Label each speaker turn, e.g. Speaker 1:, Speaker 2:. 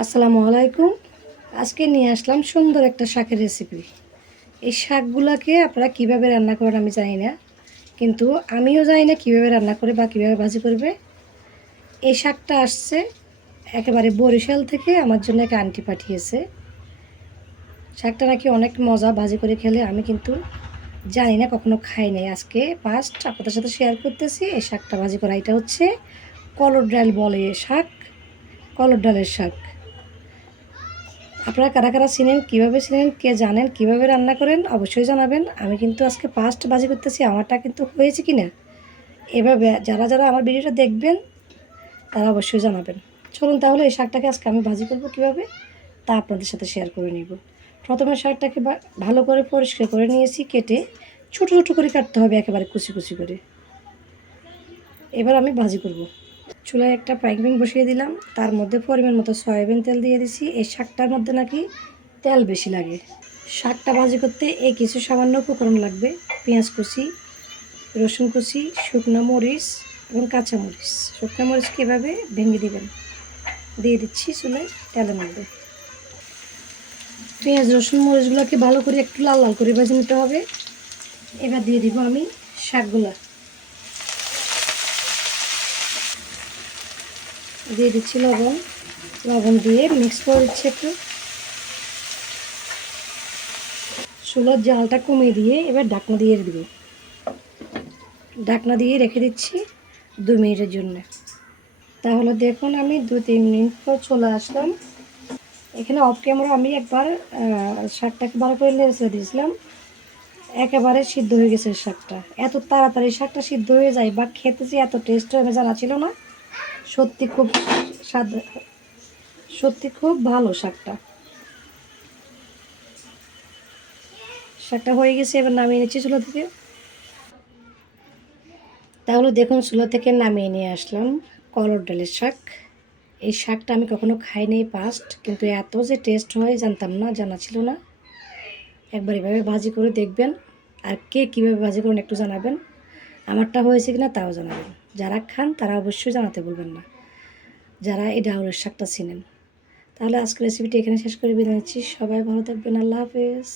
Speaker 1: আসসালামু আলাইকুম। আজকে নিয়ে আসলাম সুন্দর একটা শাকের রেসিপি এই শাকগুলোকে আপনারা কীভাবে রান্না করেন আমি জানি না, কিন্তু আমিও জানি না কীভাবে রান্না করে বা কীভাবে ভাজি করবে। এই শাকটা আসছে একেবারে বরিশাল থেকে আমার জন্য একটা আন্টি পাঠিয়েছে। শাকটা নাকি অনেক মজা ভাজি করে খেলে, আমি কিন্তু জানি না, কখনো খাই নাই। আজকে ফার্স্ট আপনাদের সাথে শেয়ার করতেছি, এই শাকটা ভাজি করা। এটা হচ্ছে কলর ডাল বলে শাক, কলর ডালের শাক। আপনারা কারা কারা চিনেন, কীভাবে চিনেন, কে জানেন, কীভাবে রান্না করেন, অবশ্যই জানাবেন। আমি কিন্তু আজকে ফার্স্ট ভাজি করতেছি, আমারটা কিন্তু হয়েছে কি না এভাবে যারা যারা আমার ভিডিওটা দেখবেন, তারা অবশ্যই জানাবেন। চলুন তাহলে এই শাকটাকে আজকে আমি ভাজি করব কীভাবে? তা আপনাদের সাথে শেয়ার করে নিব। প্রথমে শাকটাকে ভালো করে পরিষ্কার করে নিয়েছি, কেটে ছোটো ছোটো করে কাটতে হবে, একেবারে কুচি কুচি করে। এবার আমি ভাজি করব। চুলায় একটা ফ্রাইং প্যান বসিয়ে দিলাম। তার মধ্যে পরিমাণ মতো সয়াবিন তেল দিয়ে দিছি। এই শাকটার মধ্যে নাকি তেল বেশি লাগে। শাকটা ভাজি করতে এই কিছু সামান্য উপকরণ লাগবে। পেঁয়াজ কুচি, রসুন কুচি, শুকনো মরিচ এবং কাঁচা মরিচ। শুকনো মরিচকে এভাবে ভেঙে দিবেন? দিয়ে দিচ্ছি চুলায় তেলের মধ্যে। পেঁয়াজ, রসুন, মরিচগুলোকে ভালো করে একটু লাল লাল করে ভেজে নিতে হবে। এবার দিয়ে দিব আমি শাকগুলা। দিয়ে দিচ্ছি লবণ। লবণ দিয়ে মিক্স করে দিচ্ছি একটু। চুলোর জালটা কমিয়ে দিয়ে এবার ঢাকনা দিয়ে দিব। ঢাকনা দিয়ে রেখে দিচ্ছি দু মিনিটের জন্য। তাহলে দেখুন আমি দু তিন মিনিট পর চলে আসলাম। এখানে অফ ক্যামেরা আমি একবার শাকটাকে ভালো করে নেড়ে দিয়েছিলাম। একেবারে সিদ্ধ হয়ে গেছে শাকটা। এত তাড়াতাড়ি শাকটা সিদ্ধ হয়ে যায় বা খেতে যে এত টেস্ট হয়ে জানা ছিল না। সত্যি খুব স্বাদ, সত্যি খুব ভালো শাকটা। শাকটা হয়ে গেছে, এবার নামিয়ে নিচ্ছি চুলো থেকে। তাহলে দেখুন, চুলো থেকে নামিয়ে নিয়ে আসলাম কলর ডালের শাক। এই শাকটা আমি কখনো খাইনি ফার্স্ট কিন্তু এত যে টেস্ট হয়, জানতাম না, জানা ছিল না। একবার এভাবে ভাজি করে দেখবেন, আর কে কীভাবে ভাজি করেন একটু জানাবেন। আমারটা হয়েছে কিনা তাও জানাবেন। যারা খান তারা অবশ্যই জানাতে বলবেন না। যারা এই ডাউলের শাকটা চিনেন। তাহলে আজকের রেসিপিটি এখানে শেষ করে বিদায় নিচ্ছি। সবাই ভালো থাকবেন। আল্লাহ হাফেজ।